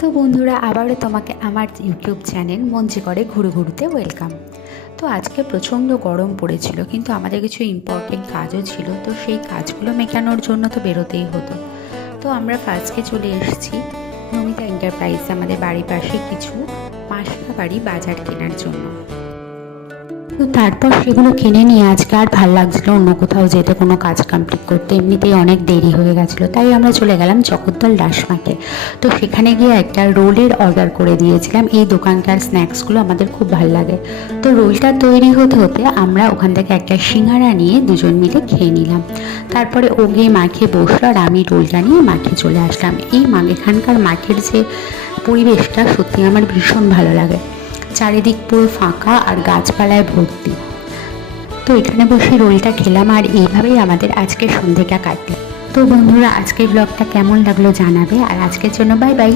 তো বন্ধুরা, আবারও তোমাকে আমার ইউটিউব চ্যানেল মন যে করে ঘুরে ঘুরতে ওয়েলকাম। তো আজকে প্রচণ্ড গরম পড়েছিল, কিন্তু আমাদের কিছু ইম্পর্টেন্ট কাজও ছিল, তো সেই কাজগুলো মেটানোর জন্য তো বেরোতেই হতো। তো আমরা ফার্স্টে চলে এসেছি নমিতা এন্টারপ্রাইজে, আমাদের বাড়ির পাশে কিছু মাসকাবাড়ি বাজার কেনার জন্য। তো তারপর সেগুলো কিনে নিয়ে আজকে আর ভাল লাগছিলো অন্য কোথাও যেতে, কোনো কাজ কমপ্লিট করতে, এমনিতেই অনেক দেরি হয়ে গেছিলো, তাই আমরা চলে গেলাম জগদ্দল ডাসমার্টে। তো সেখানে গিয়ে একটা রোলের অর্ডার করে দিয়েছিলাম। এই দোকানটার স্ন্যাক্সগুলো আমাদের খুব ভালো লাগে। তো রোলটা তৈরি হতে হতে আমরা ওখান থেকে একটা সিঙ্গারা নিয়ে দুজন মিলে খেয়ে নিলাম। তারপরে ও গিয়ে মাঠে বসলো আর আমি রোলটা নিয়ে মাঠে চলে আসলাম। এখানকার মাঠের যে পরিবেশটা সত্যি আমার ভীষণ ভালো লাগে। চারিদিক পুরো ফাঁকা আর গাছপালায় ভর্তি। তো এখানে বসে রোলটা খেলাম আর এইভাবেই আমাদের আজকের সন্ধ্যেটা কাটলো। তো বন্ধুরা, আজকের ব্লগটা কেমন লাগলো জানাবে, আর আজকের জন্য বাই বাই।